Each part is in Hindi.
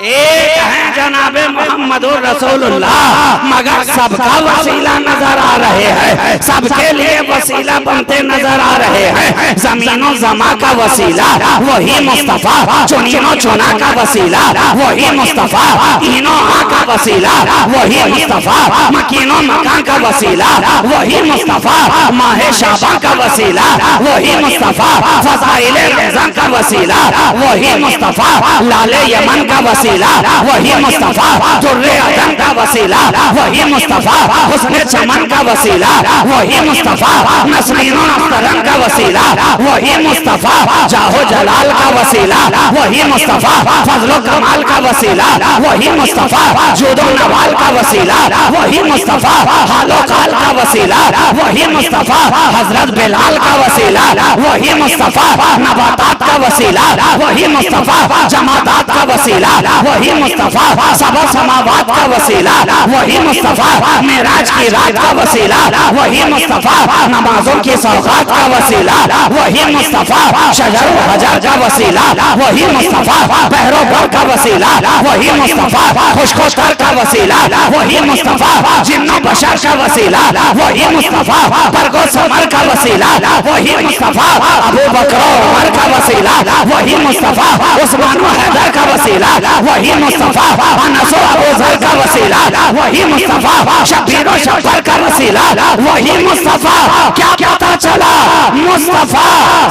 एक है जनाबे मोहम्मदुर रसूलुल्लाह, मगर सबका वसीला नजर आ रहे हैं, सबके लिए वसीला बनते नजर आ रहे हैं। जमीनो जमा का वसीला वही मुस्तफा, चुनीनो चुना का वसीला वही मुस्तफा, इनो आ का वसीला वही मुस्तफा, मकीनो मकान का वसीला वही मुस्तफा, माहे शाबा का वसीला वही मुस्तफा, फज़ाइले रमज़ान का वसीला वही मुस्तफा, लाले यमन का वसीला वही मुस्तफा, दुर्रे अदन का वसीला वही मुस्तफा, हुस्ने चमन का वसीला वही मुस्तफा, नसरीनो नस्तरन का वसीला वही मुस्तफा, जाहो जलाल का वसीला वही मुस्तफा, फजलो कमाल का वसीला वही मुस्तफा, जुदो नवाल का वसीला वही मुस्तफा, हालो काल का वसीला वही मुस्तफा, हजरत बिलाल का वसीला वही मुस्तफा, नबातात का वसीला वही मुस्तफा, जमातात का वसीला वही मुस्तफा, सबा समावात का वसीला वही मुस्तफा, मेराज की रात का वसीला वही मुस्तफा, नमाजों की सौगात का वसीला वही मुस्तफा, शजर हजर का वसीला वही मुस्तफा, बहरो बर का वसीला वही मुस्तफा, खुशखोशर का वसीला वही मुस्तफा, जिन्नो बशर का वसीला वही मुस्तफा, बरगो समर का वसीला वही मुस्तफा, अबू बकर उमर का वसीला वही मुस्तफा, उस्मान हैदर का वसीला वही मुस्तफा, अनस अबू जर का वसीला वही मुस्तफा, शबीर और शब्बर का वसीला वही मुस्तफा। क्या पता चला? मुस्तफा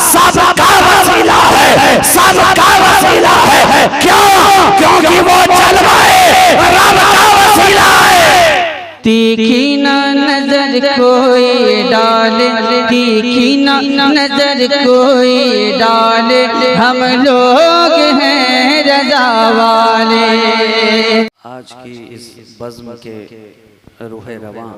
सबका वसीला है, सबका वसीला है। क्यों? क्योंकि वो जलवाए रब का वसीला है। तीखी ना नजर कोई डाले, तीखी ना नजर कोई डाले, हम लोग हैं रज़ा वाले। आज की इस बज़्म के रूहे रवां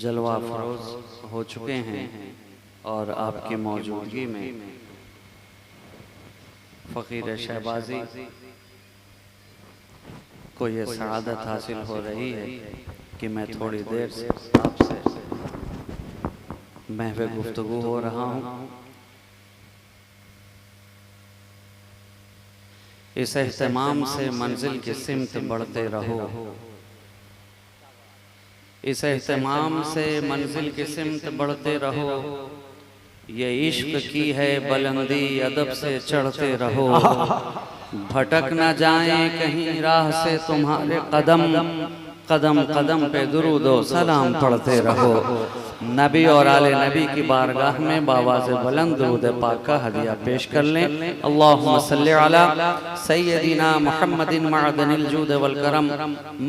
जलवा फरोज हो चुके हैं और आपकी मौजूदगी में फ़कीर शहबाजी को ये सआदत हासिल हो रही है कि मैं थोड़ी देर से आपसे महवे गुफ्तगू हो रहा हूँ। इस एहतमाम से मंजिल की सिमत बढ़ते रहो, इस एहतमाम से मंजिल की सिमत बढ़ते रहो, ये इश्क की है बुलंदी अदब से चढ़ते रहो, भटक न जाए कहीं राह से तुम्हारे कदम, कदम कदम पे दुरूद व सलाम पढ़ते रहो। नबी और आले नबी की बारगाह में बावाज़ बुलंद दुरूद पाक का हदिया पेश कर लें। अल्लाहुम्मा सल्लि अला सय्यदिना मुहम्मदिन मअदनिल जूद वल करम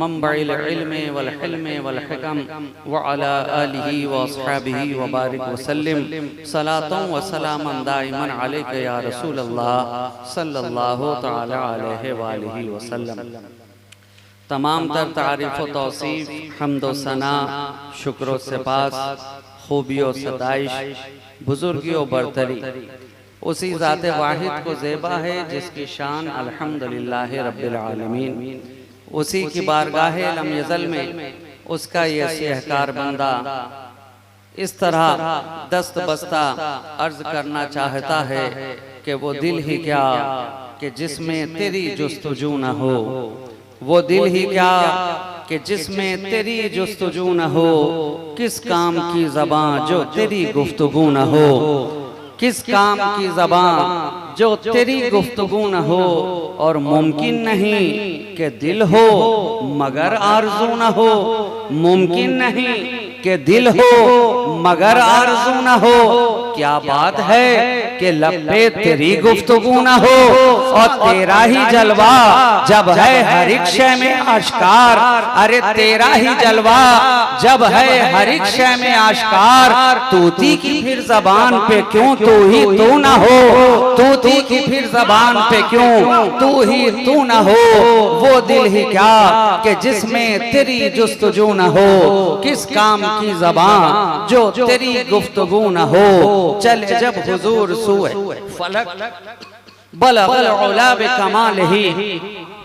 मंबइल इल्म वल हिल्म वल हिकम व अला आलिहि व अस्हाबिहि व बारिक व सल्लिम सलातन व सलामन दाइमन अलैका या रसूल अल्लाह सल्लल्लाहु तआला अलैहि व आलिहि व सल्लम। तमाम तर तारीफ़ व तौसीफ़, हम्द व सना, शुक्र व सिपास, खूबी व सताइश, बुजुर्गी व बरतरी उसी ज़ात वाहिद को ज़ेबा है जिसकी शान अल्हम्दुलिल्लाह रब्बिल आलमीन। उसी की बारगाह लम यज़ल में उसका ये सेहकार बंदा इस तरह दस्त बस्ता अर्ज करना चाहता है कि वो दिल ही क्या कि जिसमें तेरी जुस्तजू न हो, वो दिल ही क्या कि जिसमें तेरी जुस्तजू न हो, किस काम की ज़बां जो तेरी गुफ्तगू न हो, किस काम की ज़बां जो तेरी गुफ्तगू न हो, और मुमकिन नहीं कि दिल हो मगर आरज़ू न हो, मुमकिन नहीं कि दिल हो मगर आरज़ू न हो। क्या बात है कि लब पे तेरी गुफ्तगू न हो, और तेरा ही जलवा जब है हर एक शय में आश्कार। अरे तेरा ही जलवा जब है हर एक शय में आश्कार, तूती की फिर ज़बान पे क्यों तू ही तू न हो, तूती की फिर ज़बान पे क्यों तू ही तू न हो। वो दिल ही क्या कि जिसमें तेरी जुस्तजू न हो, किस काम की ज़बां जो तेरी गुफ्तगू न हो। चले जब हुजूर सुए फलक बलगल उला बकमालिही,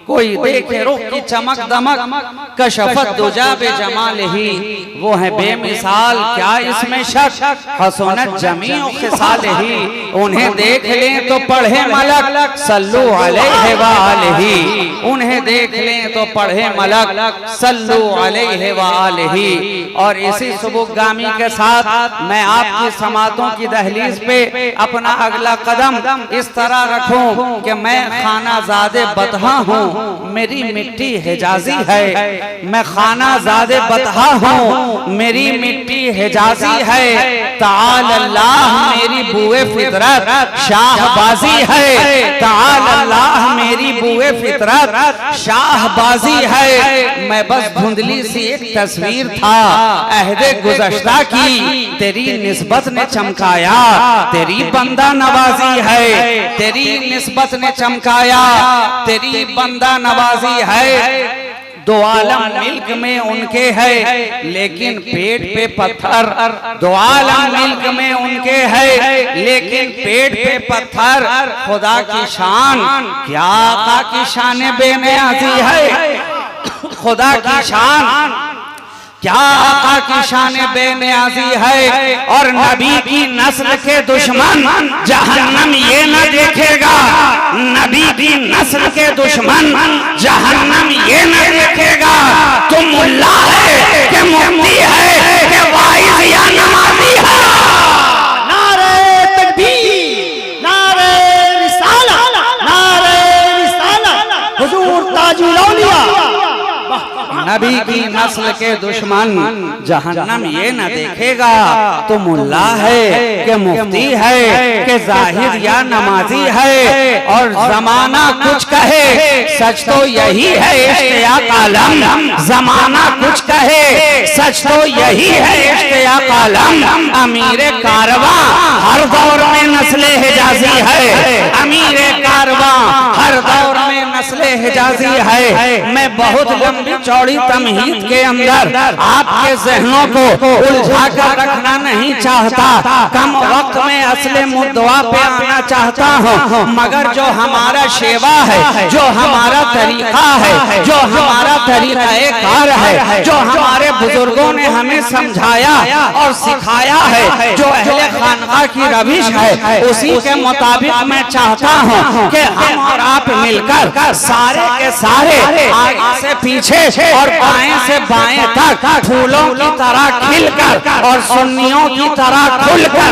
कोई देखे रुख की चमक दमक कशफत दुजा बे जमाल ही, वो है बेमिसाल क्या इसमें शक, हसनत जमीओ खिसाल ही। उन्हें देख लें तो पढ़े मलक सल्लु अलैहि व आलिही, उन्हें देख लें तो पढ़े मलक सल्लु अलैहि व आलिही। और इसी सुबुगामी के साथ मैं आपकी समातों की दहलीज पे अपना अगला कदम इस तरह रखूं कि मैं खाना ज़ादे बतहा हूँ, मेरी मिट्टी हिजाजी है। मैं खाना ज़ादे बतहा हूँ, मेरी मिट्टी हिजाजी है। ताल अल्लाह मेरी बुए फितरत शाहबाजी है, ताल अल्लाह मेरी बुए फितरत शाहबाजी है। मैं बस धुंधली सी एक तस्वीर था अहदे गुज़श्ता की, तेरी निस्बत ने चमकाया, तेरी बंदा नवाजी है। तेरी निस्बत ने चमकाया, तेरी बंदा नवाजी है। दो आलम मिल्क में उनके है लेकिन पेट पे पत्थर, दो आलम मिल्क में उनके है लेकिन पेट पे पत्थर। खुदा की शान क्या आका की शान बेनियाज़ी है, खुदा की शान क्या आका की शान बेनियाज़ी है। और नबी की नस्ल के दुश्मन जहन्नम ये न देखेगा, नबी की नस्ल के दुश्मन जहन्नम ये न देखेगा। तुम मुल्ला है कि मुफ्ती है कि वाइज या नमाजी है। नारे तकबीर, नारे रिसालत, नारे रिसालत, हुजूर ताजुल औलिया। नबी की नस्ल के दुश्मन जहन्नम ये न देखेगा। तो मुल्ला है कि मुफ्ती है कि जाहिद या नमाजी है। और जमाना कुछ कहे सच तो यही है इश्तियाक आलम, जमाना कुछ कहे सच तो यही है इश्तियाक आलम। अमीर कारवां हर दौर में नस्ले हिजाजी है, अमीर कारवां हर दौर में नस्ले हिजाजी है। मैं बहुत लंबी चौड़ी तमहीद के अंदर आपके जहनों को उलझा कर रखना नहीं चाहता, कम वक्त में असले मुद्दा पे आना चाहता हूँ। मगर जो हमारा शेवा है, जो हमारा तरीका है, जो हमारा तरीक़ाकार है, जो हमारे बुजुर्गों ने हमें समझाया और सिखाया है, जो अहले खानका की रविश है, उसी के मुताबिक मैं चाहता हूँ कि हम और आप मिलकर सारे के सारे आगे से पीछे और बाएं से बाएं तक फूलों की तरह खिलकर और सुन्नियों की तरह खुलकर,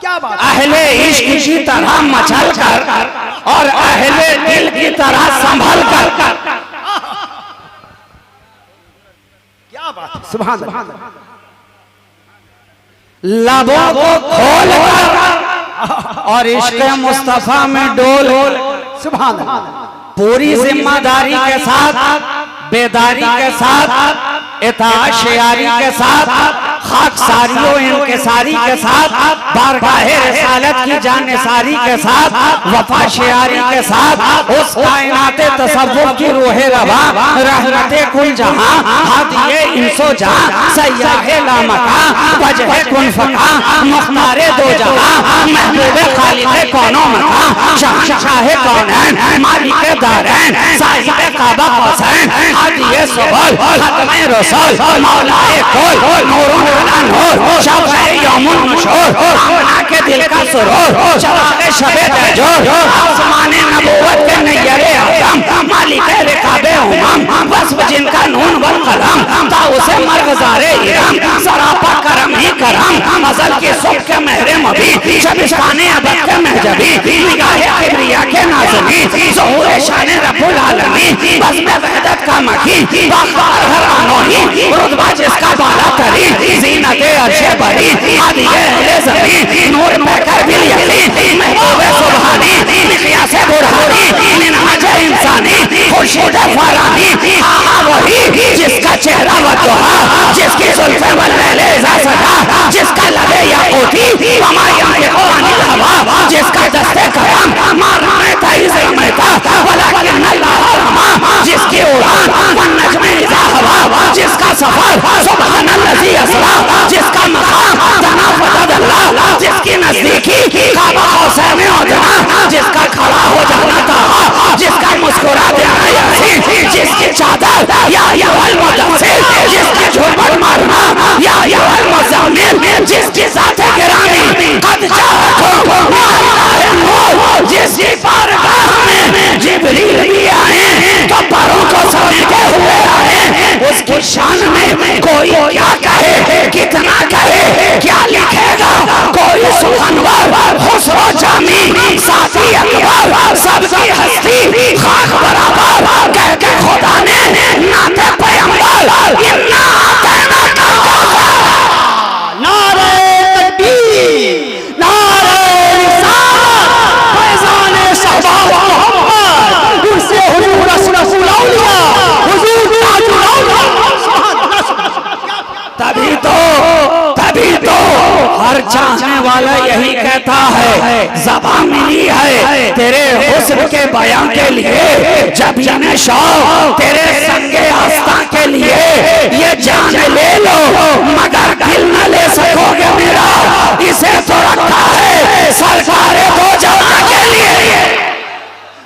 क्या बात, अहले इश्क की तरह मचल कर और अहले दिल की तरह संभल कर, क्या बात, सुभान अल्लाह। लबों को खोल कर और इश्क मुस्तफा में डोल, सुभान अल्लाह। पूरी जिम्मेदारी के साथ, बेदारी के साथ, इताअत शेयारी के साथ, खाकसारियों इनकिसारी के साथ, बारगाहे रिसालत की जानिसारी के साथ, वफा शेयारी के साथ, उस कायनाते तसव्वुफ की रूहे रवा, रहमते कुल जहां, हादिये इंसो जहां, सय्याहे लामका, वजहे कुन फका, मुख्तारे दो जहां, महबूबे खालिके कौनो मका, शहंशाहे कौनैन, मालिके दारैन, साहिबे काबा कौसैन, हादिये सुबुल, खत्मे रसूल, मौलाए कुल, नूरुन अला नूर, शौक़े यौमुन नुशूर, आमना के दिल का सुरूर, शौक़े शबे तहज्जुद, आसमाने नबूवत के नय्यरे आदम, मालिके रिकाबे उमम, वस्फ जिनका नून वल कलम, ता उसे मरग़ज़ारे इरम, सरापा करम ही करम, अज़ल के सुख के महरे मबी, शबिस्ताने अबद के महजबी, निगाहे किब्रिया के नाज़नी, ज़हूर शान रब्बुल आलमीन, बज़्म वहदत का मकी, बाख़बार हर आनोही, रुतबा जिसका बाला तरी, ज़ीनते अर्शे बरी, हादिये अहले ज़मीन, नूर पैकर बिल यकीन, महबूबे सुब्हानी, मिक़यासे बुरहानी, मिन्हाजे इंसानी, खुर्शीदे फ़रानी, आहा वही जिसका चेहरा वद्दुहा, जिसकी ज़ुल्फ़े वल्लैल इज़ा सजा, जिसका लबे याक़ूती, वमा यंतिक़ु अनिल हवा, जिसका दस्ते करम मारने ताइज़ रमैता, वलाकिन अल्लाह रमा, जिसकी उड़ान वन्नज्म इज़ा हवा, जिसका सफ़र सुब्हानल्लज़ी असरा, जिसका मक़ाम तना फतदल्लाह, जिसकी नज़दीकी काबा कौसैन अदना, जिसका खड़ा हो जाना था, जिसका वाला यही कहता है, ज़बान मिली है तेरे हुस्न के बयां के लिए, जब जाने शौक तेरे संगे आस्था के लिए, ये जान ले लो मगर दिल न ले सकोगे मेरा, इसे तो रखा है सरकारे दो जगह के लिए।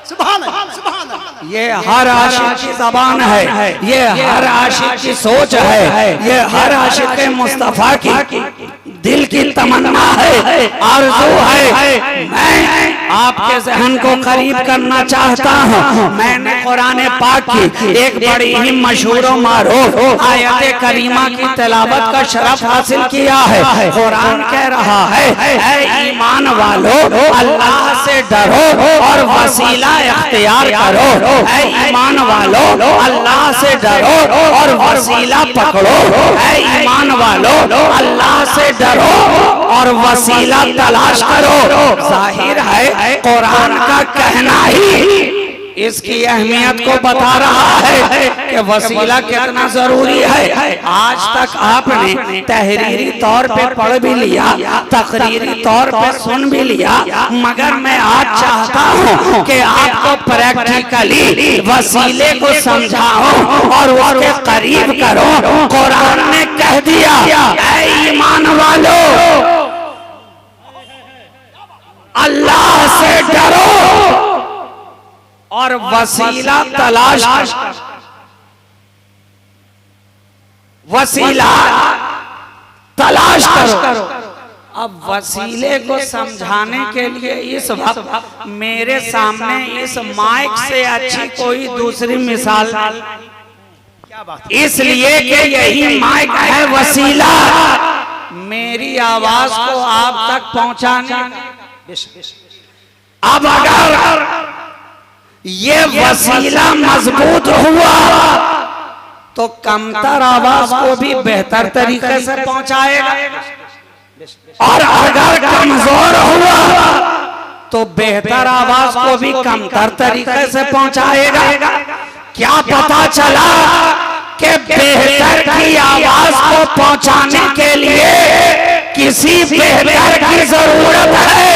सुभान अल्लाह, सुभान अल्लाह। ये हर आशिक की ज़बान है, ये हर आशिक की सोच है, ये हर आशिक के मुस्तफा की दिल की तमन्ना है, आरज़ू है। मैं आपके ज़हन को करीब करना चाहता हूँ। मैंने कुरान पाक की एक बड़ी ही मशहूर और मारूफ आयत करीमा की तिलावत का शरफ हासिल किया है। कुरान कह रहा है, ऐ ईमान वालों अल्लाह से डरो और वसीला इख्तियार करो। ऐ ईमान वालों अल्लाह से डरो और वसीला पकड़ो। ऐ ईमान वालों अल्लाह से डरो और वसीला तलाश करो। जाहिर है कुरान का कहना ही इसकी अहमियत को बता रहा है कि वसीला कितना जरूरी है। आज तक आपने तहरीरी तौर पे पढ़ भी लिया, तकरीरी तौर पे सुन भी लिया, मगर मैं आज चाहता हूँ कि आपको प्रैक्टिकली वसीले को समझाऊं और उसके करीब करो। कुरान ने कह दिया, ऐ ईमान वालों अल्लाह से डरो और वसीला तलाश, वसीला तलाश करो। अब वसीले को समझाने के लिए इस वक्त मेरे सामने इस माइक से अच्छी कोई दूसरी मिसाल, इसलिए कि यही माइक है वसीला मेरी आवाज को आप तक पहुंचाने। अब अगर ये वसीला मजबूत हुआ तो कमतर आवाज को भी बेहतर तरीके से पहुंचाएगा, और अगर कमजोर हुआ तो बेहतर आवाज को भी कमतर तरीके से पहुंचाएगा। क्या पता चला कि बेहतर की आवाज को पहुंचाने के लिए किसी बेहतर की जरूरत है।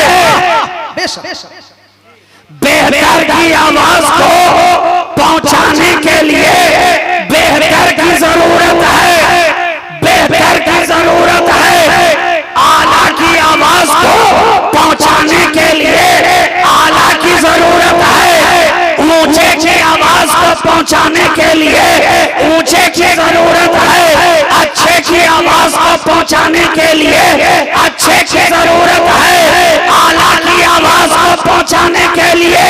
बेहतर की आवाज को पहुंचाने के लिए बेहतर की जरूरत है, बेहतर की जरूरत है। आला की आवाज को पहुंचाने के लिए आला की जरूरत है। ऊंचे की आवाज को पहुंचाने के लिए ऊंचे की जरूरत है। अच्छे की आवाज को पहुंचाने के लिए अच्छे की जरूरत है। आला की आवाज को पहुंचाने के लिए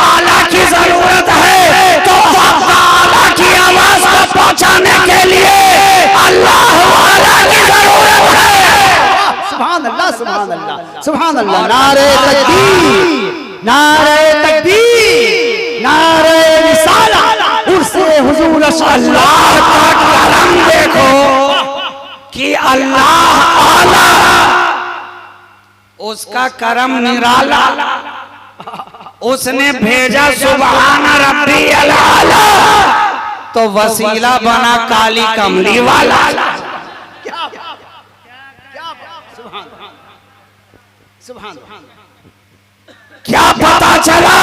आला की जरूरत है। तो आला की आवाज को पहुंचाने के लिए अल्लाह वाला की जरूरत है। सुभान अल्लाह, सुभान अल्लाह, सुभान अल्लाह। नारे तकबीर, नारे तकबीर, नारे रिसालत, उर्से हुजूर अल्लाह का करम देखो कि अल्लाह आला, उसका करम निराला। उसने भेजा सुभान रब्बी अला, तो वसीला बना काली कमली वाला। क्या पता चला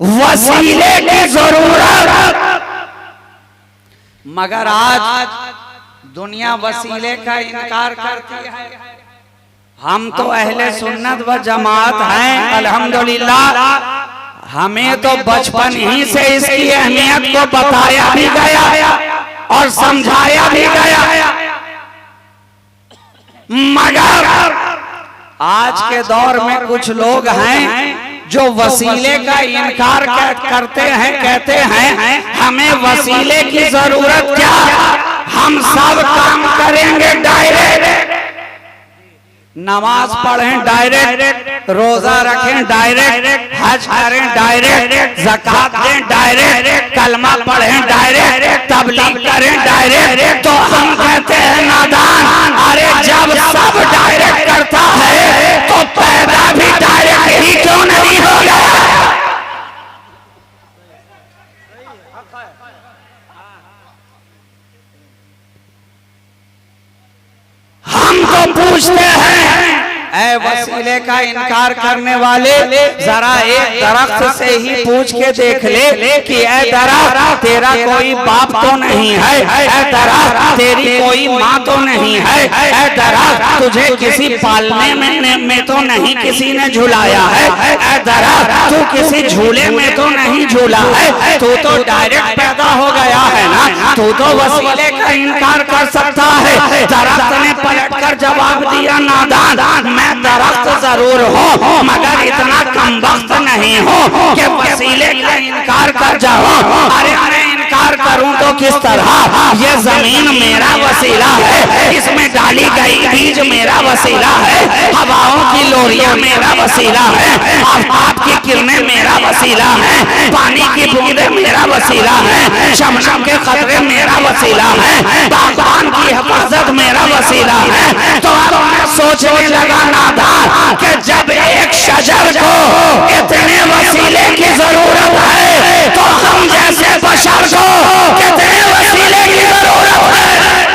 वसीले की जरूरत, मगर आज दुनिया वसीले का इनकार करती है। हम तो अहले सुन्नत व जमात हैं अल्हम्दुलिल्लाह। हमें तो बचपन ही से इसकी अहमियत को बताया भी गया और समझाया भी गया, मगर आज के दौर में कुछ लोग हैं जो वसीले का इनकार करते हैं, कहते हैं हमें वसीले की जरूरत क्या, हम सब काम करेंगे डायरेक्ट। नमाज पढ़ें डायरेक्ट, रोजा रखें डायरेक्ट, हज करें डायरेक्ट, ज़कात दें डायरेक्ट, कलमा पढ़ें डायरेक्ट, तबलीग करें डायरेक्ट। तो हम कहते हैं नादान, अरे जब सब डायरेक्ट करता है तो पैदा भी डायरेक्ट ही क्यों नहीं हो गया। हम तो पूछते हैं, ऐ वसीले का इनकार करने वाले, जरा एक दरख्त से ही पूछ के देख ले कि ऐ दरख्त तेरा कोई बाप तो नहीं है, ऐ दरख्त तेरी कोई माँ तो नहीं है, ऐ दरख्त तुझे किसी पालने में तो नहीं किसी ने झुलाया है, ऐ दरख्त तू किसी झूले में तो नहीं झूला है, तू तो डायरेक्ट पैदा हो गया है ना, तू तो वसीले का इनकार कर सकता है। दरख्त ने पलटकर जवाब दिया, नादान, मैं दरख्त जरूर हूँ मगर इतना कमबख्त नहीं हूँ कि वसीले का इनकार कर जाऊँ। अरे मैं इनकार करूँ तो किस तरह? ये जमीन मेरा वसीला है, इसमें डाली गई बीज मेरा वसीला है, हवाओं की लोरियां मेरा वसीला है, आफताब की किरणें मेरा वसीला है, पानी की बूंदें मेरा वसीला है, शमशम के खतरे मेरा वसीला है, बागबान की हिफाजत मेरा वसीला है। तो अब मैं सोचने लगा नादान कि जब एक शजर को इतने वसीले की जरूरत है तो हम जैसे बशर को कितने वसीले की जरूरत है।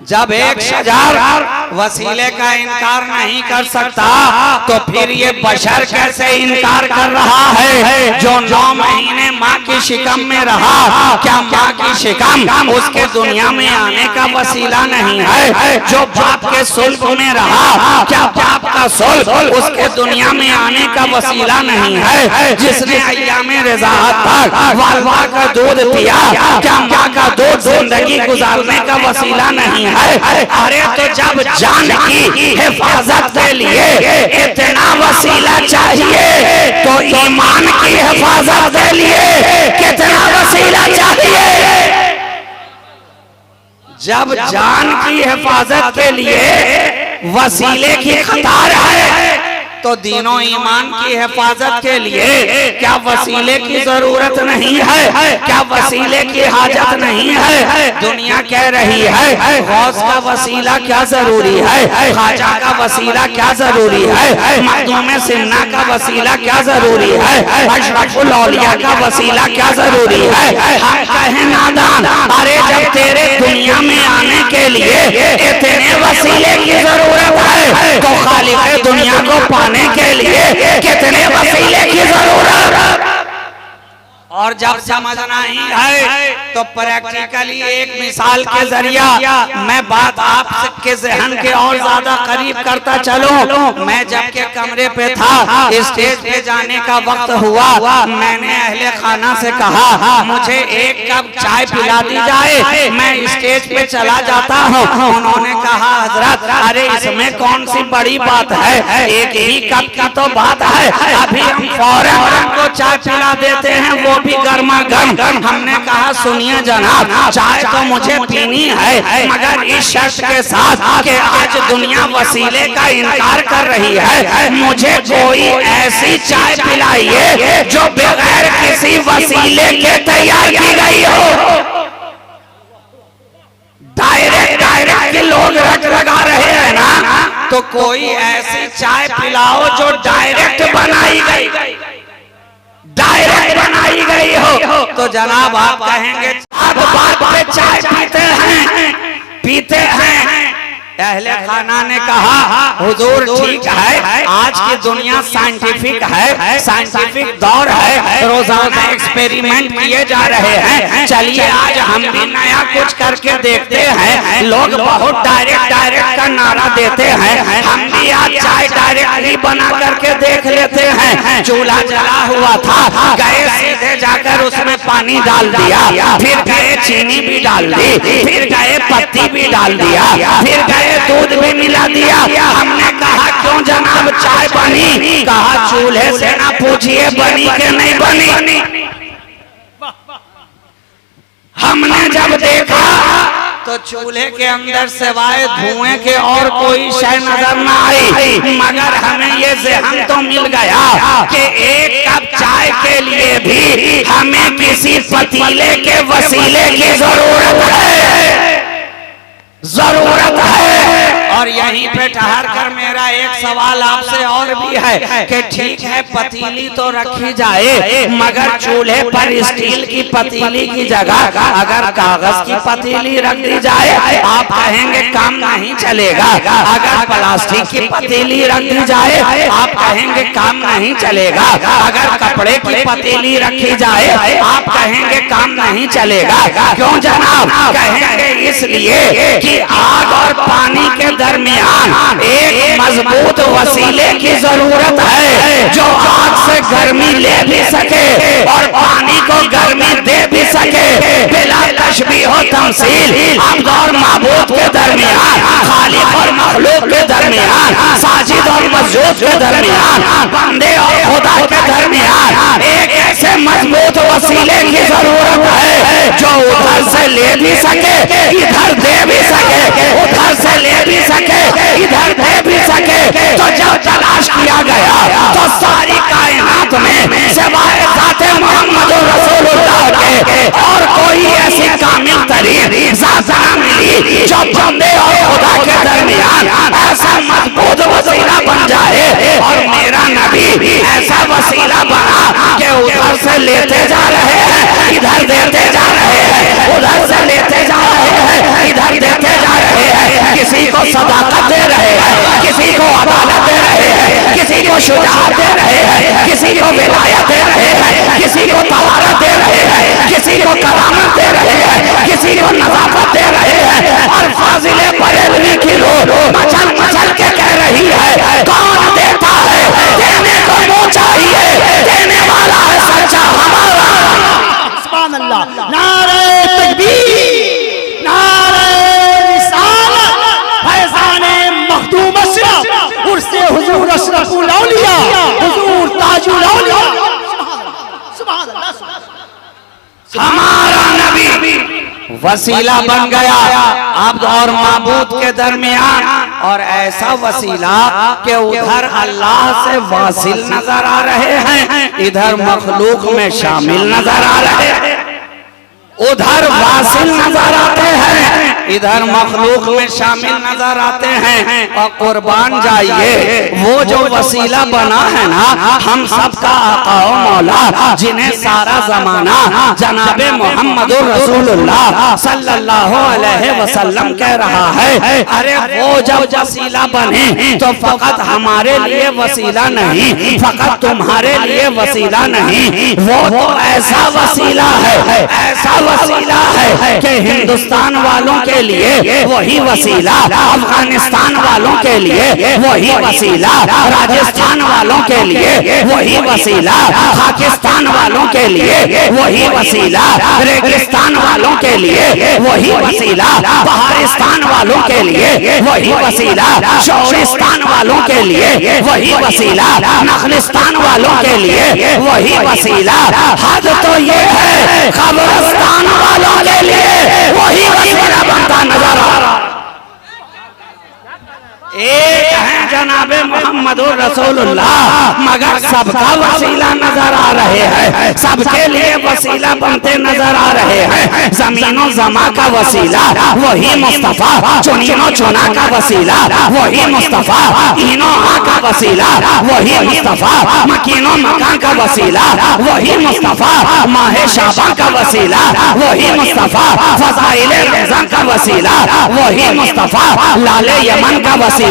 जब एक शजर वसीले का इनकार नहीं कर सकता तो फिर ये बशर कैसे इनकार कर रहा है जो 9 महीने माँ की शिकम में रहा? क्या माँ की शिकम उसके दुनिया में आने का वसीला नहीं है? जो बाप के सुल्ब में रहा, क्या बाप का सुल्ब उसके दुनिया में आने का वसीला नहीं है? जिसने अय्यामे रिज़ाअत तक वालवा का दूध पिया, क्या माँ का दूध जिंदगी गुजारने का वसीला नहीं है? अरे तो जब जान की हिफाजत के लिए इतना वसीला चाहिए तो ईमान की हिफाजत के लिए कितना वसीला चाहिए? जब जान की हिफाजत के लिए वसीले की कतार है तो दीनों ईमान की हिफाजत के लिए क्या वसीले की जरूरत नहीं है? क्या वसीले की हाजत नहीं है? दुनिया कह रही है गौस का वसीला क्या जरूरी है, ख्वाजा का वसीला क्या जरूरी है, मखदूम सिन्ना का वसीला क्या जरूरी है, अशरफुल औलिया का वसीला क्या जरूरी है? हम कहें नादान, अरे जब तेरे दुनिया में आने के लिए इतने वसीले की जरूरत है तो खालिक दुनिया को पाने के लिए कितने वसीले की जरूरत? और जब समझना ही है तो प्रैक्टिकली एक मिसाल के जरिया मैं बात आपके जहन के और ज्यादा करीब करता चलूं। मैं जब के कमरे पे था, स्टेज पे जाने का वक्त हुआ, मैंने अहले खाना से कहा मुझे एक कप चाय पिला दी जाए, मैं स्टेज पे चला जाता हूँ। उन्होंने कहा हजरत अरे इसमें कौन सी बड़ी बात है, एक ही कप की तो बात है, अभी हम फौरन उनको चाय पिला देते हैं, वो भी गर्मा गर्म। हमने कहा सुनिए जनाब, चाय तो मुझे पीनी है मगर इस शर्त के साथ कि आज दुनिया वसीले का इनकार कर रही है, मुझे कोई ऐसी चाय पिलाइए जो बगैर किसी वसीले के तैयार की गई हो। डायरेक्ट के लोग रट लगा रहे हैं ना, तो कोई ऐसी चाय पिलाओ जो डायरेक्ट बनाई गई, डायरेक्ट बनाई गई हो। तो जनाब आप कहेंगे आप बात पे चाय पीते हैं। अहले खाना ने कहा हुजूर ठीक है, आज की दुनिया साइंटिफिक है, साइंटिफिक दौर है, रोजाना एक्सपेरिमेंट किए जा रहे हैं, चलिए आज हम भी नया कुछ करके देखते हैं। लोग बहुत डायरेक्ट का नारा देते हैं, हम भी आज चाय डायरेक्टली बना करके देख लेते हैं। चूल्हा जला हुआ था, गए सीधे जाकर उसमें पानी डाल दिया, फिर गए चीनी भी डाल दी, फिर गए पत्ती भी डाल दिया, फिर गए दूध भी मिला दिया। हमने कहा क्यों जनाब चाय बनी? कहा चूल्हे से ना पूछिए बनी के नहीं बनी। हमने जब देखा तो चूल्हे के अंदर सिवाय धुएं के और कोई शय नजर न आई, मगर हमें ये ज़हन तो मिल गया कि एक कप चाय के लिए भी हमें किसी पतीले के वसीले की जरूरत है। और यहीं पे ठहर कर मेरा एक सवाल आपसे और भी है कि ठीक है पतीली तो रखी जाए, मगर चूल्हे पर स्टील की पतीली की जगह अगर कागज की पतीली रख दी जाए आप कहेंगे काम नहीं चलेगा। अगर प्लास्टिक की पतीली रख दी जाए आप कहेंगे काम नहीं चलेगा। अगर कपड़े की पतीली रखी जाए आप कहेंगे काम नहीं चलेगा। क्यों जनाब? कहेंगे इसलिए कि आग और पानी के दरमियान एक मजबूत वसीले की जरूरत है जो आग से गर्मी ले भी सके और पानी को गर्मी दे भी सके बिला तशबीह और तमसील। अब्द और माबूद के दरमियान, खालिक और मखलूक के दरमियान, साजिद और मस्जूद के दरमियान, बंदे और खुदा के दरमियान एक ऐसे मजबूत वसीले की जरूरत है जो उधर से ले भी सके इधर दे भी सके, उधर से ले भी सके इधर दे भी सके। तो जब तलाश किया गया तो सारी कायनात में सिवाय ज़ाते मोहम्मद रसूलुल्लाह के और कोई ऐसी कामिल तरीन ज़ात ना मिली जो बंदे और खुदा के दरमियान ऐसा मजबूत वसीला बन जाए। और मेरा नबी ऐसा वसीला बना कि उधर से लेते जा रहे हैं इधर देते जा रहे हैं, उधर से लेते जा रहे हैं इधर देते जा रहे हैं। किसी को सदाकत दे रहे हैं, किसी को अदालत दे रहे हैं, किसी को शुजाअत दे रहे हैं, किसी को विलायत दे रहे हैं, किसी को तवारत दे रहे हैं, किसी को करामत दे रहे हैं, किसी को नजाफत दे रहे हैं। और फाजिले बरेलवी की लोग मचल मचल के कह रही है कौन देता है? देने को मुंह चाहिए, देने वाला है सच्चा हमारा। सुभान अल्लाह। नारे तकबीर, नारे रिसालत, फैज़ाने मखदूम अशरफ, उर्से हुजूर अशरफुल औलिया, हुजूर ताजुल औलिया। सुभान अल्लाह। हमारा नबी वसीला बन गया अब्द और माबूद के दरमियान, और ऐसा वसीला कि उधर अल्लाह से वासिल नजर आ रहे हैं, इधर मखलूक में शामिल नजर आ रहे हैं। उधर वासिल नजर आते हैं, इधर मखलूक में शामिल नजर आते हैं। और कुर्बान जाइए वो जो वसीला बना है ना हम सबका आका और मौला, जिन्हें सारा जमाना जनाबे मोहम्मद रसूलुल्लाह सल्लल्लाहु अलैहि वसल्लम कह रहा है। अरे वो जब वसीला बने तो फकत हमारे लिए वसीला नहीं, फकत तुम्हारे लिए वसीला नहीं, वो तो ऐसा वसीला है, ऐसा वसीला है कि हिंदुस्तान वालों के लिए वही वसीला, अफगानिस्तान वालों के लिए वही वसीला, राजस्थान वालों के लिए वही वसीला, पाकिस्तान वालों के लिए वही वसीला, रेगिस्तान वालों के लिए वही वसीला, बहारिस्तान वालों के लिए वही वसीला, शौरिस्तान वालों के लिए वही वसीला, नखलिस्तान वालों के लिए वही वसीला। हद तो ये है कब्रिस्तान वालों के लिए वही वसीला बनता नजर आ रहा। एक है जनाबे मोहम्मद रसूलुल्लाह, मगर सबका वसीला नजर आ रहे हैं, सबके लिए वसीला बनते नजर आ रहे हैं। जमीनो जमा का वसीला वही मुस्तफा, चुनीनो चुना का वसीला वही मुस्तफा, इनो आ का वसीला वही मुस्तफा, मकीनो मकान का वसीला वही मुस्तफा, माहे शाबान का वसीला वही मुस्तफा, फज़ाइले रमज़ान का वसीला वही मुस्तफा, लाले यमन का वसीला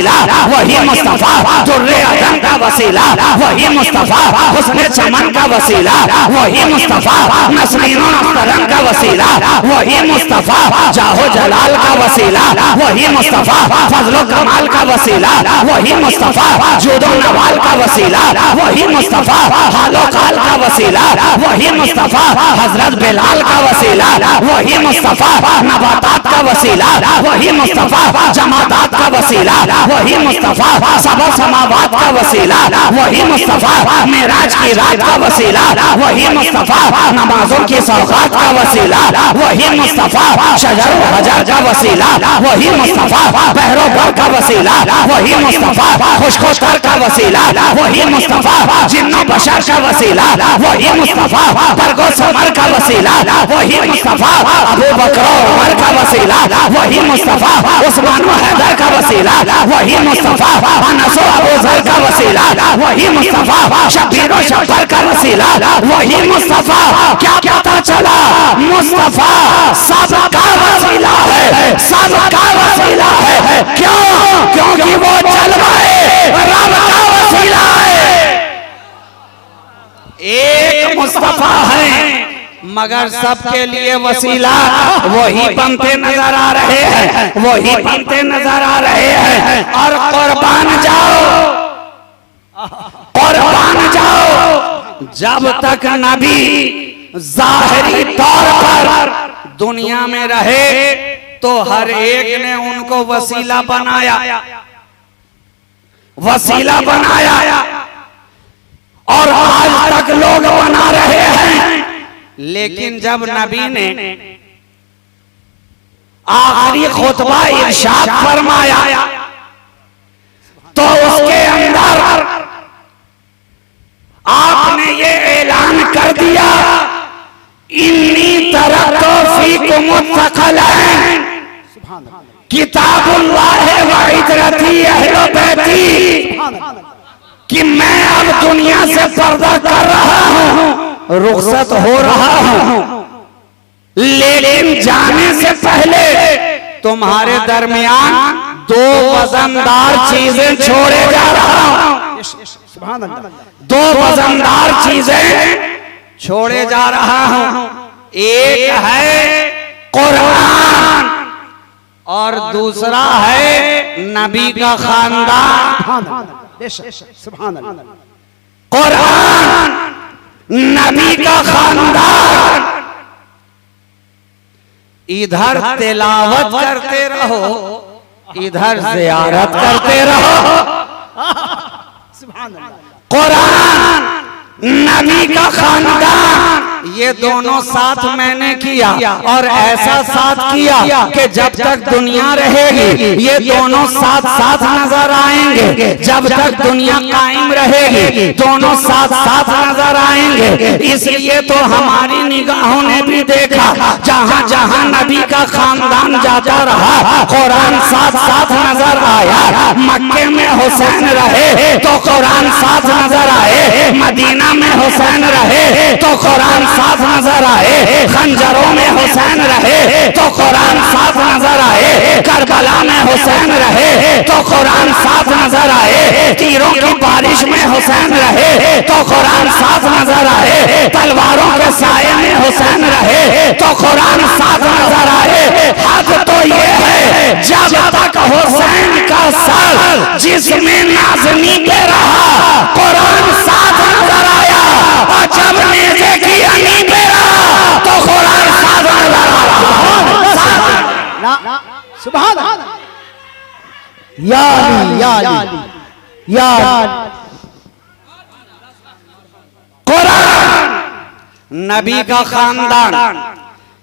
वही मुस्तफा, दुर्रे अदन का वसीला वही मुस्तफा, हुस्ने चमन का वसीला वही मुस्तफा, नसरीनो नस्तरन का वसीला वही मुस्तफा, जाहो जलाल का वसीला वही मुस्तफा, फजलो कमाल का वसीला वही मुस्तफा, जुदो नवाल का वसीला वही मुस्तफा, हालो काल का वसीला वही मुस्तफा, हजरत बिलाल का वसीला वही मुस्तफा, नबातात का वसीला वही मुस्तफा, जमातात का वसीला वही मुस्तफा, सबा समावात का वसीला वही मुस्तफा, मेराज की रात का वसीला वही मुस्तफा, नमाजों की सौगात का वसीला वही मुस्तफा, शजर हजर का वसीला वही मुस्तफा, बहरो भर का वसीला वही मुस्तफा, खुशखोशतर का वसीला वही मुस्तफा, जिन्नो बशर का वसीला वही मुस्तफा, बरगो समर का वसीला वही मुस्तफा, अबू बकर उमर का वसीला वही मुस्तफा, उस्मान व हैदर का वसीला वही मुस्तफा, अनस व अबू जर का वसीला वही मुस्तफा, शबीर व शब्बर का वसीला वही मुस्तफा। क्या पता चला? मुस्तफा सबका वसीला है, सबका वसीला है। क्यों? क्योंकि वो जलवाए रब का वसीला है। एक मुस्तफा है मगर सबके लिए वसीला वही बनते नजर आ रहे हैं, वही बनते नजर आ रहे हैं। और कुर्बान जाओ, कुर्बान जाओ, जब तक नबी जाहिरी तौर पर दुनिया में रहे तो हर एक ने उनको वसीला बनाया, वसीला बनाया, और आज तक लोग बना रहे हैं। लेकिन जब नबी ने आखिरी खुतबा इरशाद फरमाया तो उसके अंदर आपने ये ऐलान कर दिया, इन्नी तरक्तो फीकुम सखलैन किताबुल्लाह व इतरती अहले बैती, कि मैं अब दुनिया से पर्दा कर रहा हूं, रुखसत हो रहा हूं, लेकिन जाने से पहले तुम्हारे दरमियान दो वजनदार चीजें छोड़े जा रहा हूं, दो वजनदार चीजें छोड़े जा रहा हूं। एक है कुरान और दूसरा है नबी का खानदान। कुरान, नबी का खानदान। इधर तिलावत करते रहो, इधर ज़ियारत करते रहो। कुरान, नबी का खानदान, ये दोनों साथ मैंने किया, और ऐसा साथ किया कि जब तक दुनिया रहेगी ये दोनों साथ साथ नजर आएंगे। जब तक दुनिया कायम रहेगी दोनों साथ साथ नजर आएंगे। इसलिए तो हमारी निगाहों ने भी देखा, जहां जहां नबी का खानदान जाता रहा कुरान साथ साथ नजर आया। मक्के में हुसैन रहे तो कुरान साथ नजर आए, मदीना में हुसैन रहे तो कुरान साथ नजर आए, खंजरों में हुसैन रहे तो कुरान साथ नजर आए, करबला में हुसैन रहे तो कुरान साथ नजर आए, तीरों की बारिश में हुसैन रहे तो कुरान साथ नजर आए, तलवारों के साए में हुसैन रहे तो कुरान साथ नजर आए। हद तो ये है जब तक हुसैन का सर जिसमें नाज़नी पे रहा कुरान साथ नजर आया, और जब नेज़े की अनी पे रहा तो कुरान साथ नजर आ रहा। सुभान अल्लाह। या अली, या अली, या कुरान, नबी का खानदान।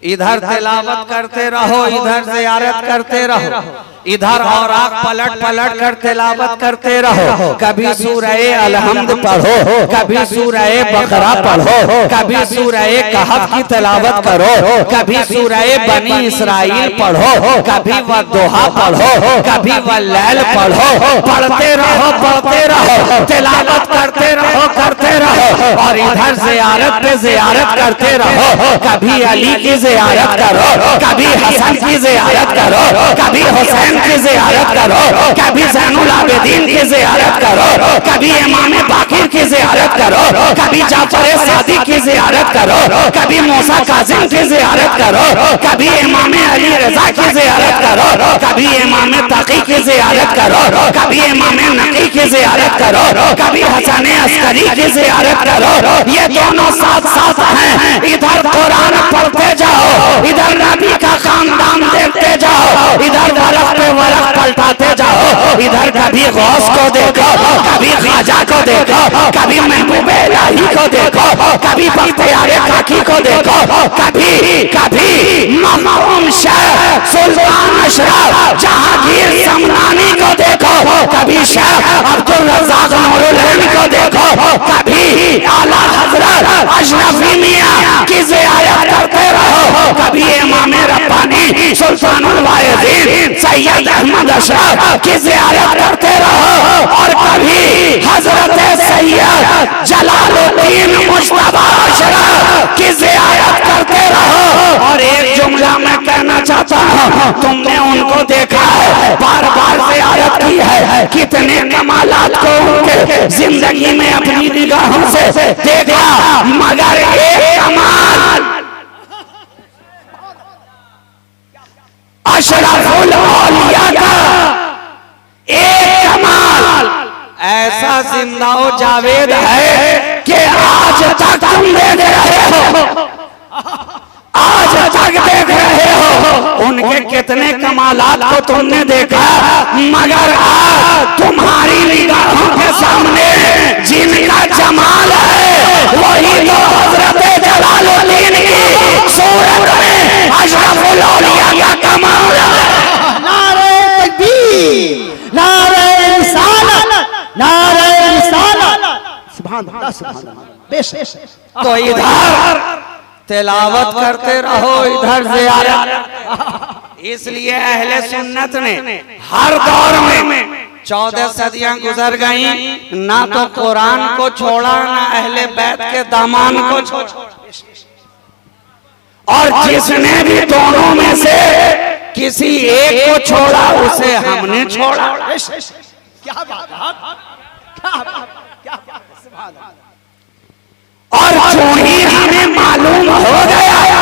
इधर तिलावत करते रहो, इधर ज़ियारत करते रहो, इधर और आग पलट पलट कर तिलावत करते रहो। कभी सूरह अलहम्द पढ़ो, कभी सूरह बकरा पढ़ो, कभी सूरह कहफ की तिलावत करो, कभी सूरह बनी इसराइल पढ़ो, कभी वद्दुहा पढ़ो, कभी वल्लैल पढ़ो। पढ़ते रहो, तिलावत करते रहो, और इधर ज़ियारत पे ज़ियारत करते रहो। कभी अली की ज़ियारत करो, कभी हसन की ज़ियारत करो, कभी हुसैन की ज़ियारत करो, कभी ज़ैनुल आबिदीन की ज़ियारत करो, कभी इमाम बाकिर की ज़ियारत करो, कभी जाफर सादिक की ज़ियारत करो, कभी मूसा काज़िम की ज़ियारत करो, कभी इमाम अली रज़ा की ज़ियारत करो, कभी इमाम तकी की ज़ियारत करो, कभी इमाम नकी की ज़ियारत करो, कभी हसन अस्करी की ज़ियारत करो। ये दोनों साथ साथ हैं। इधर कुरान पढ़ते जाओ, इधर नबी का खानदान देखते जाओ, इधर वरक पे वरक पलटाते जाओ, इधर कभी गौस को देखो, कभी ख्वाजा को देखो, कभी महबूब इलाही को देखो, कभी बख्तियार काकी को देखो, कभी कभी मखदूम शेख सुल्तान अशरफ जहांगीर समनानी को देखो, कभी शेख अब्दुल रज़ाक नूरुल को देखो, कभी आला हजरत अशरफी मियां की ज़ियारत करते रहो, कभी इमाम रब्बानी सुल्तानुल वाइज़ीन सैयद अहमद अशरफ की ज़ियारत करते रहो, और कभी हजरत सैयद जलालुद्दीन मुश्तबा अशरफ की ज़ियारत करते रहो। और एक जुमला मैं कहना चाहता हूँ, तुमने उनको देखा है, बार बार ज़ियारत की है, कितने कमालात को उनके जिंदगी में अपनी निगाहों से देखा, मगर एक कमाल अशरफुल औलिया का एक कमाल ऐसा जिंदा जावेद है कि आज तक तुम देख रहे हो, आज तक देख रहे हो। उनके कितने कमालात को तुमने देखा, मगर आज तुम्हारी निगाहों के सामने जिनका जमाल है वही तो हजरत जलालुद्दीन की सूरत में अशरफुल औलिया का कमाल है। नारे तकबीर, नारे रिसालत, नारे रिसालत। सुभान अल्लाह, सुभान अल्लाह। बेशक तो इधर तिलावत करते रहो, इधर ज़ियारत। इसलिए अहले सुन्नत ने हर दौर में 14 सदियां गुजर गई, ना तो कुरान को छोड़ा, ना अहले बैत के दामान को छोड़ा, और जिसने भी दोनों में से किसी एक को छोड़ा उसे हमने छोड़ा। क्या बात है, क्या बात, क्या बात, सुभान अल्लाह। और जो ही हमें मालूम हो गया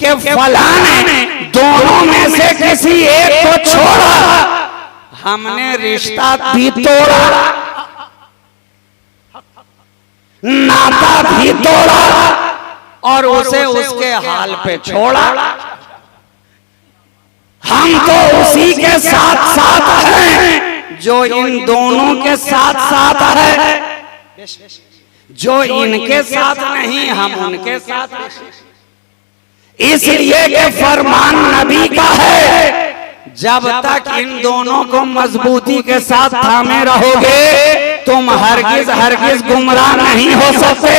कि फलां ने दोनों में से किसी एक को छोड़ा, हमने रिश्ता भी तोड़ा, नाता भी तोड़ा, और उसे उसके हाल पे छोड़ा। हम तो उसी के साथ साथ हैं जो इन दोनों के साथ साथ है, जो इनके साथ नहीं हम उनके साथ। इसलिए कि फरमान नबी का है, जब तक इन दोनों को मजबूती के साथ थामे रहोगे तुम हरगिज हरगिज गुमराह नहीं हो सकते,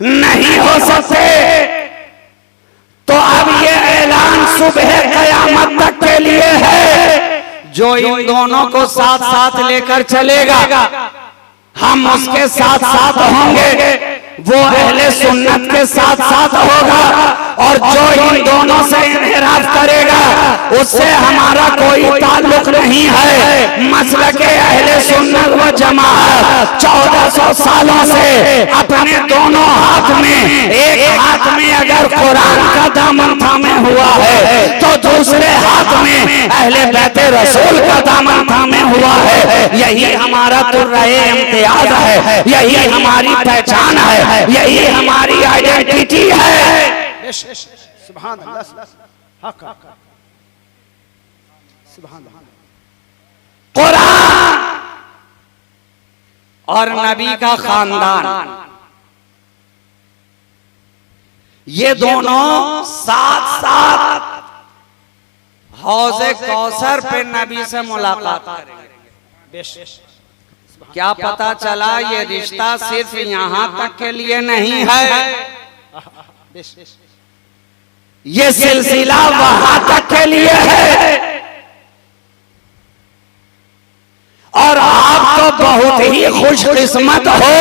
नहीं हो सकते। तो अब ये ऐलान सुबह कयामत तक के लिए है, जो इन दोनों को साथ साथ लेकर चलेगा हम उसके साथ साथ होंगे, वो अहले सुन्नत के साथ साथ होगा, और जो इन दोनों से इन्हिराफ करेगा उससे हमारा कोई ताल्लुक नहीं है। मसलक अहले सुन्नत व जमाअत 1400 सालों से अपने दोनों हाथ में, एक हाथ में अगर कुरान का दामन थामे हुआ है तो दूसरे हाथ में अहले बैते रसूल का दामन थामे हुआ है। यही हमारा तुर्राए इम्तियाज है, यही हमारी पहचान है, यही हमारी आइडेंटिटी है। सुभान अल्लाह, हक हक, सुभान अल्लाह। कुरान और नबी का खानदान, ये दोनों साथ साथ हौज़े कौसर पे नबी से मुलाकात करेंगे। क्या पता चला ये रिश्ता सिर्फ यहाँ तक के लिए नहीं है, ये सिलसिला वहां तक के लिए है। और आप तो बहुत ही खुशकिस्मत हो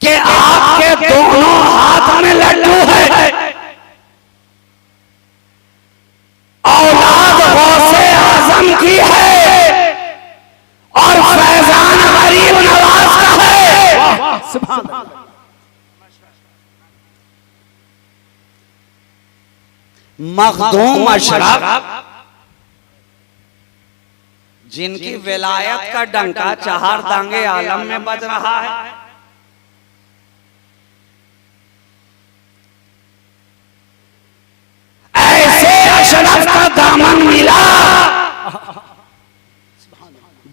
कि आपके दोनों हाथ में लड्डू है, औलाद गौसे आजम की है, और फैजान गरीब नवाज का है। सुभान अल्लाह। मखदूम अशरफ जिनकी विलायत का डंका चार दांगे आलम में बज रहा है, ऐसे दामन मिला,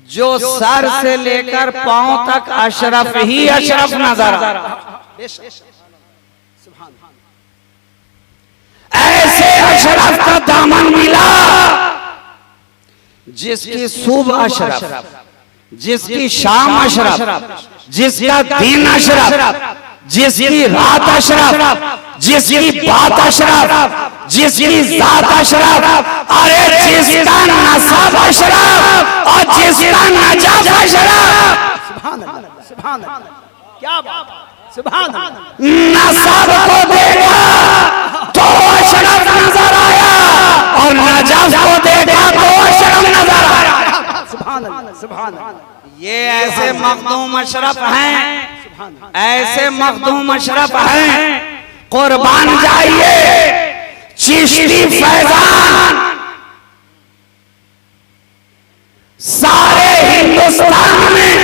जो सर से लेकर पांव तक अशरफ ही अशरफ नजर आ। ऐसे अशरफ का दामन मिला जिसकी सुबह अशरफ, जिसकी शाम अशरफ, जिसका दिन अशरफ, जिसकी रात अशरफ, जिसकी बात अशरफ, जिसकी जात अशरफ, अरे जिसका नसब अशरफ और जिसका नजब अशरफ। सुभान अल्लाह, सुभान अल्लाह, क्या बात, सुभान अल्लाह। नसब को देखा तो अशरफ नजर आया और नजब को देखा तो अशरफ नजर आया। सुभान अल्लाह, सुभान अल्लाह। ये ऐसे मखदूम अशरफ हैं, ऐसे मखदूम अशरफ हैं, कुर्बान जाइए चिश्ती फैजान सारे हिंदुस्तान में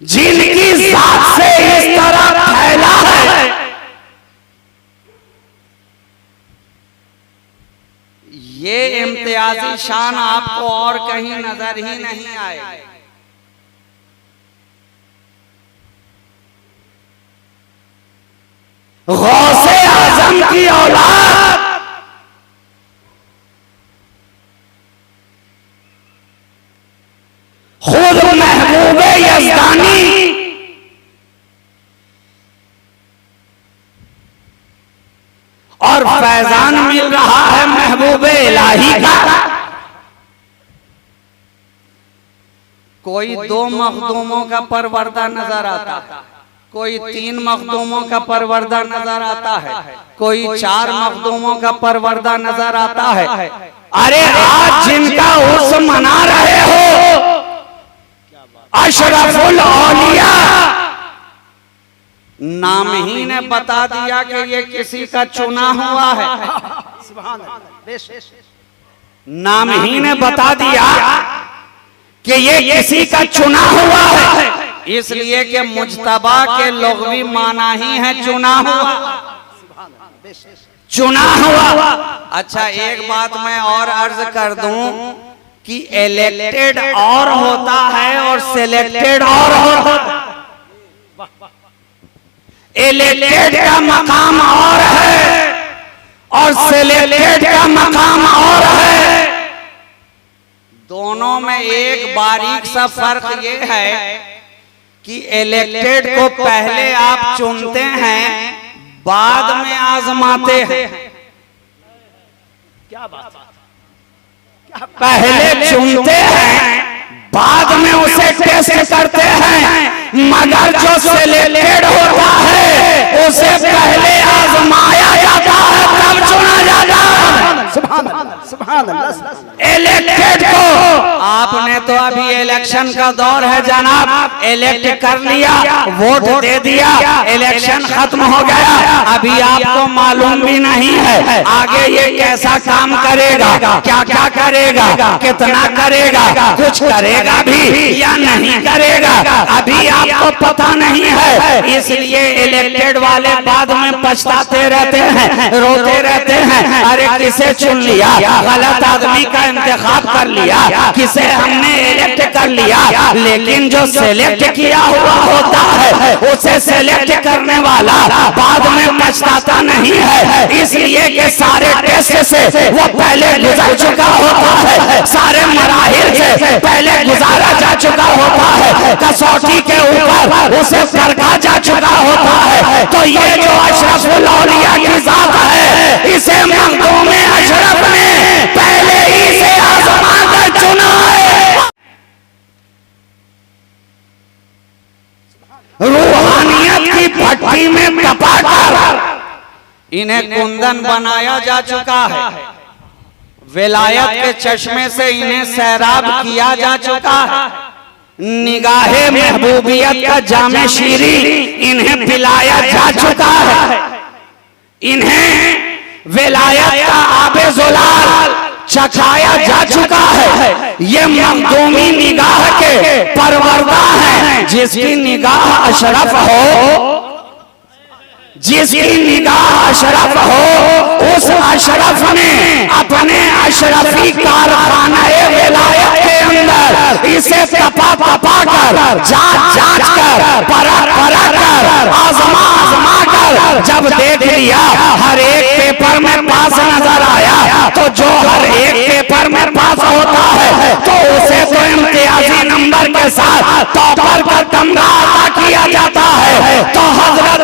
जिनकी जात से इस तरह फैला है, ये इम्तियाजी शान आपको और कहीं नजर ही नहीं आए। गौसे आजम की औलाद खुद महबूबे यज़दानी और फैजान मिल रहा है महबूबे इलाही का। कोई 2 मखदूमों का परवरदा नजर आता है, कोई 3 मखदूमों का परवरदा नजर आता है, कोई 4 मखदूमों का परवरदा नजर आता है। अरे आज जिनका उर्स मना रहे हो अशरफुल औलिया, नाम ही ने बता दिया कि ये किसी का चुना हुआ है। सुभान अल्लाह, नाम ही ने बता दिया कि ये किसी का चुना हुआ है, इसलिए कि मुज्तबा के लुग़वी माना ही है चुना हुआ, चुना हुआ। अच्छा एक बात मैं और अर्ज कर दूं कि इलेक्टेड और होता है और सिलेक्टेड और होता है। इलेक्टेड का मकाम और है और सिलेक्टेड का मकाम और है। दोनों में एक बारीक सा फर्क ये है कि इलेक्टेड को पहले आप चुनते हैं, बाद में आजमाते हैं। क्या बात, पहले चुनते हैं, बाद में उसे टेस्ट करते हैं, मगर जो सिलेक्टेड होता है उसे पहले आजमाया जाता है तब चुना जाता है। सुभान अल्लाह, सुभान अल्लाह। इलेक्टेड को आपने तो अभी इलेक्शन का दौर है जनाब, इलेक्ट कर लिया, वोट दे दिया, इलेक्शन खत्म हो गया, अभी आपको मालूम भी नहीं है आगे ये कैसा काम करेगा, क्या क्या करेगा, कितना करेगा, कुछ करेगा भी या नहीं करेगा, अभी आपको पता नहीं है। इसलिए इलेक्टेड वाले बाद में पछताते रहते हैं, रोते रहते हैं, अरे किसे चुन लिया, गलत आदमी का इंतखाब कर लिया, किसे हमने इलेक्ट कर लिया। लेकिन जो सिलेक्ट किया हुआ होता है उसे सिलेक्ट करने वाला बाद में पछताता नहीं है, इसलिए कि सारे टेस्ट से वो पहले गुजर चुका होता है, सारे मराहिल से पहले गुजारा जा चुका होता है, कसौटी के ऊपर उसे परखा जा चुका होता है। तो ये जो अशरफुल औलिया की जात है, इसे मखदूम अशरफ ने पहले ही से आजमा कर चुना है। रूहानियत की भट्टी में तपाकर इन्हें कुंदन बनाया जा चुका है, विलायत के चश्मे से इन्हें सैराब किया जा चुका है, निगाहे महबूबियत का जामे शीरी इन्हें पिलाया जा चुका है, इन्हें विलायत का आबे ज़ुलाल चखाया जा चुका है। ये मखदूमी निगाह के परवरदा हैं, जिसकी निगाह अशरफ हो जिसकी निगाह अशरफ हो उस अशरफ ने अपने अशरफी कारखाने विलायत के अंदर इसे तपा कर जांच कर परख कर आजमा कर जब देख लिया हर एक पेपर में पास नजर आया, तो जो हर एक पेपर में पास होता है तो उसे तो इम्तियाजी नंबर के साथ टॉपर का तमगा अता किया जाता है। तो हजरत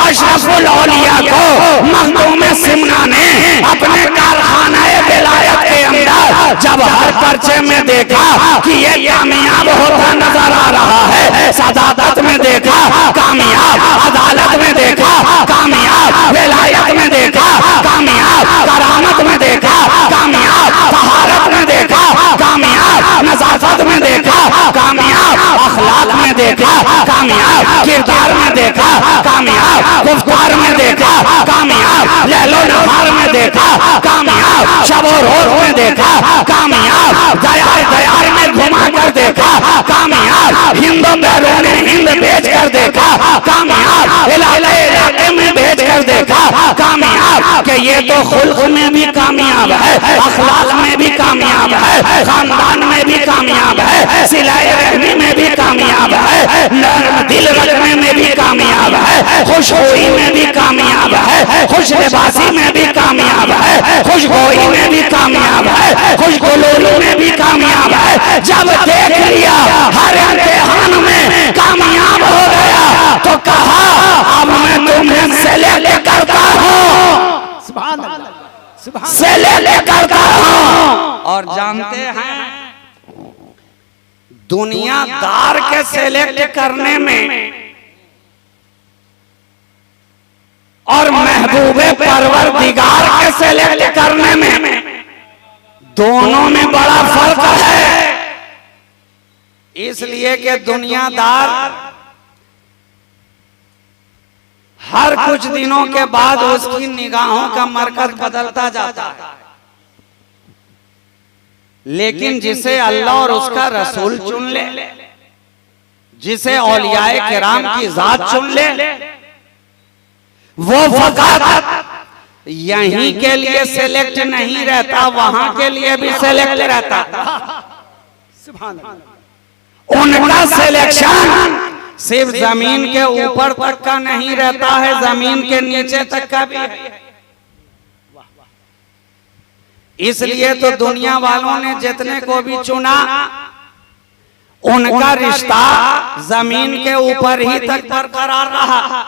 अशरफुल औलिया को मखदूम सिमना ने अपने कारखाना विलायत के अंदर जब हर पर्चे में देखा कि ये कामयाब होता नजर आ रहा है, सदाकत में देखा कामयाब, अदालत में देखा कामयाब, विलायत में देखा कामयाब, करामत में देखा कामयाब, तहारत में देखा कामयाब, नजाफत में देखा कामयाब, अखलाक में देखा कामयाब, किरदार में देखा कामयाब, गुफ्तार में देखा कामयाब, लैलो नहार में देखा कामयाब, शबो रोज में देखा कामयाब, दयार में घुमा कर देखा कामयाब, हिंद बैरून हिंद बेच कर देखा कामयाब, इलाके में भेज कर देखा कामयाब। कि ये तो खुल्क में भी कामयाब है, अखलाक में भी कामयाब है, खानदान में भी कामयाब है, सिलाए रहने में भी कामयाब है, नर्म दिल रखने में भी कामयाब है, खुशबोई में भी कामयाब है, खुश लिबासी में भी कामयाब है, खुशगोई में भी कामयाब है, खुशगुलोरी में भी कामयाब है। जब देख लिया हर इम्तिहान में कामयाब हो गया तो कहा अब मैं तुम्हें सेलेक्ट करता हूँ, सेलेक्ट करता हूँ। और जानते हैं दुनियादार के सेलेक्ट करने में और महबूबे परवरदिगार के सेलेक्ट करने में दोनों में बड़ा फर्क है। इसलिए कि दुनियादार हर कुछ दिनों के बाद उसकी निगाहों का मरकज बदलता जाता है, लेकिन जिसे अल्लाह और उसका रसूल चुन ले, जिसे औलियाए किराम की जात चुन ले, वो फकत यहीं के लिए सेलेक्ट नहीं रहता, वहां के लिए भी सेलेक्ट रहता। उनका सिलेक्शन सिर्फ जमीन के ऊपर तक का नहीं रहता है, जमीन के नीचे तक का भी है। इसलिए तो दुनिया वालों ने जितने को भी चुना उनका रिश्ता जमीन के ऊपर ही तक बरकरार रहा,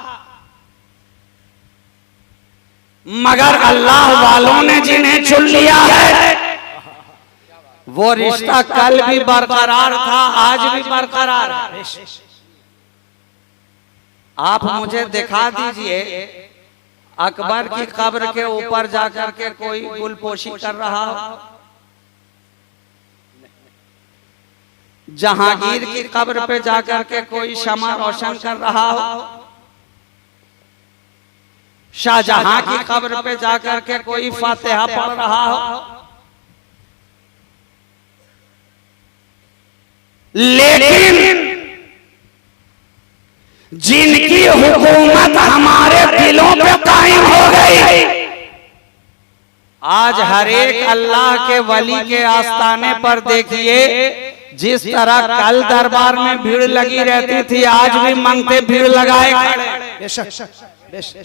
मगर अल्लाह वालों ने जिन्हें चुन लिया है वो रिश्ता कल भी बरकरार था, आज भी बरकरार है। आप मुझे दिखा दीजिए अकबर की कब्र के ऊपर जाकर के कोई गुलपोशी कर रहा हो, जहांगीर की कब्र पे जाकर के कोई शमा रोशन कर रहा हो, शाहजहां की कब्र पे जाकर के कोई फातिहा पढ़ रहा हो। लेकिन जिनकी हुकूमत हमारे दिलों पे कायम हो गई, आज हर एक अल्लाह के वली के आस्थाने पर देखिए जिस तरह कल दरबार में भीड़ लगी रहती थी, आज भी मंगते भीड़ लगाए खड़े।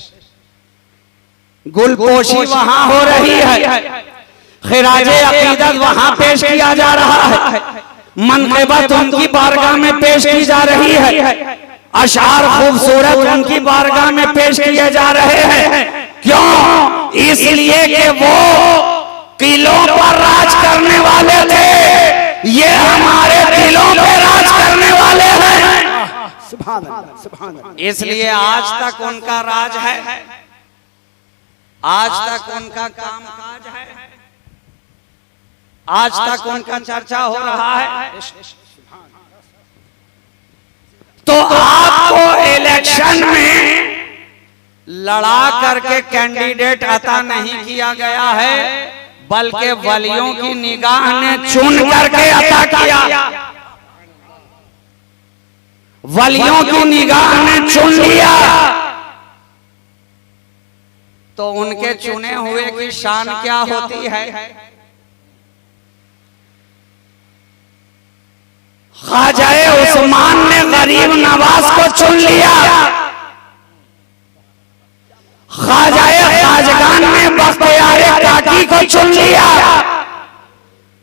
गुलपोशी वहां हो रही है, खिराजे अकीदत वहां पेश किया जा रहा है, मनक़िबत उनकी बारगाह में पेश की जा रही है, अशार खूबसूरत उनकी बारगाह में पेश किए जा रहे हैं। क्यों? इसलिए कि वो किलों पर राज करने वाले थे, ये हमारे दिलों पे राज करने वाले हैं। सुभान अल्लाह, सुभान अल्लाह। इसलिए आज तक उनका राज है, आज तक उनका कामकाज है, आज तक उनका चर्चा हो रहा है। तो आपको इलेक्शन में लड़ा करके कैंडिडेट अता नहीं किया गया है, बल्कि वलियों की निगाह ने चुन करके अता किया। वलियों की निगाह ने चुन लिया। तो उनके चुने हुए की शान क्या होती है? ख्वाजाए उस्मान ने गरीब नवाज को चुन लिया, ख्वाजाए खाजगान ने बख्तियारे काकी को चुन लिया,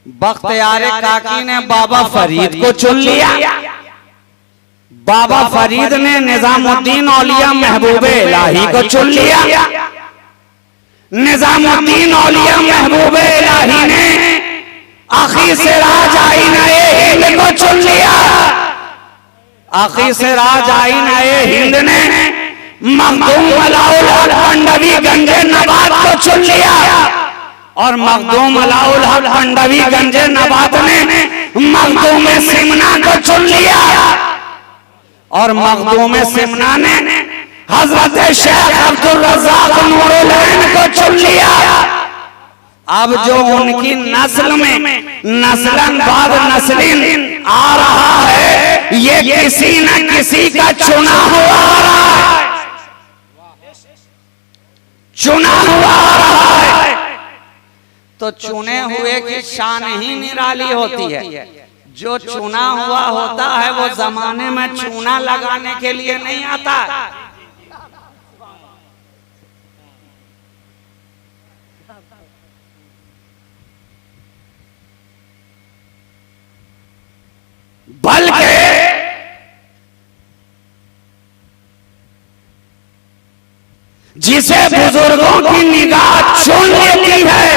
बख्तियारे काकी ने बाबा फरीद को चुन लिया, बाबा फरीद ने निजामुद्दीन औलिया महबूबे इलाही को चुन लिया, निजामुद्दीन औलिया महबूबे इलाही ने आखी सिराज आईने हिंद को चुन लिया, आखी सिराज आईने हिंद ने मखदूम अलाउल हक मंडवी गंजे नवाब को चुन लिया, और मखदूम अलाउल हक मंडवी गंजे नवाब ने मखदूम सिमना को चुन लिया, और मखदूम सिमना ने हजरत शेख अब्दुल रज़्ज़ाक़ नूरुल ऐन को चुन लिया। अब जो उनकी नस्ल में नस्लन बाद नस्लिन आ रहा है, ये किसी न किसी का चुना हुआ आ रहा है, चुना हुआ आ रहा है। तो चुने हुए की शान ही निराली होती है। जो चुना हुआ होता है वो जमाने में चूना लगाने के लिए नहीं आता, बल्कि जिसे बुजुर्गों की निगाह चुन लेती है,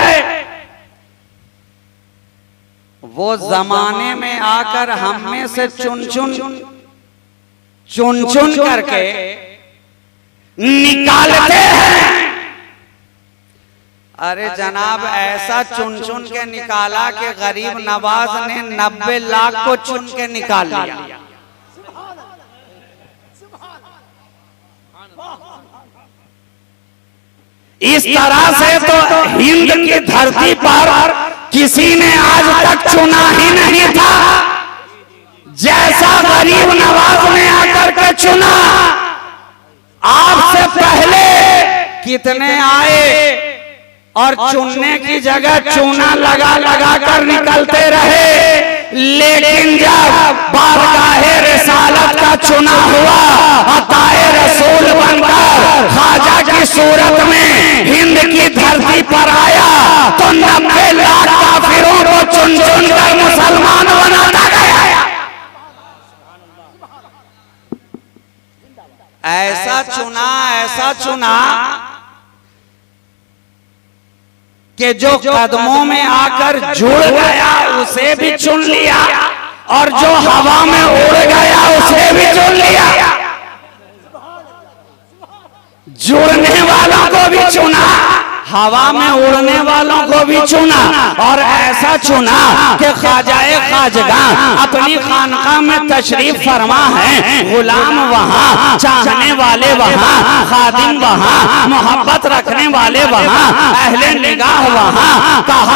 वो जमाने में आकर हम में से चुन चुन करके निकालते हैं। अरे जनाब, ऐसा चुन के निकाला कि गरीब नवाज ने 90 लाख को चुन के निकाल लिया। इस तरह से तो हिंद की धरती पर किसी ने आज तक चुना ही नहीं था जैसा गरीब नवाज ने आकर के चुना। आपसे पहले कितने आए और चुनने की जगह चूना लगा कर निकलते रहे, लेकिन जब बारगाहे रिसालत का चुना हुआ, अताए रसूल बनकर ख्वाजा की सूरत में हिंद की धरती पर आया, तो 90 लाख काफिरों को चुन कर मुसलमान बनाता गया। ऐसा चुना कि जो कदमों में आकर जुड़ गया उसे भी चुन लिया, और जो हवा में उड़ गया उसे भी चुन लिया। जुड़ने वालों को भी चुना, हवा में उड़ने वालों को भी चुना, और ऐसा चुना कि ख्वाजाए खाजगां अपनी खानका में तशरीफ फरमा है। गुलाम वहाँ, चाहने वाले वहाँ, खादिम वहाँ, मोहब्बत रखने वाले वहाँ, अहले निगाह वहाँ। कहा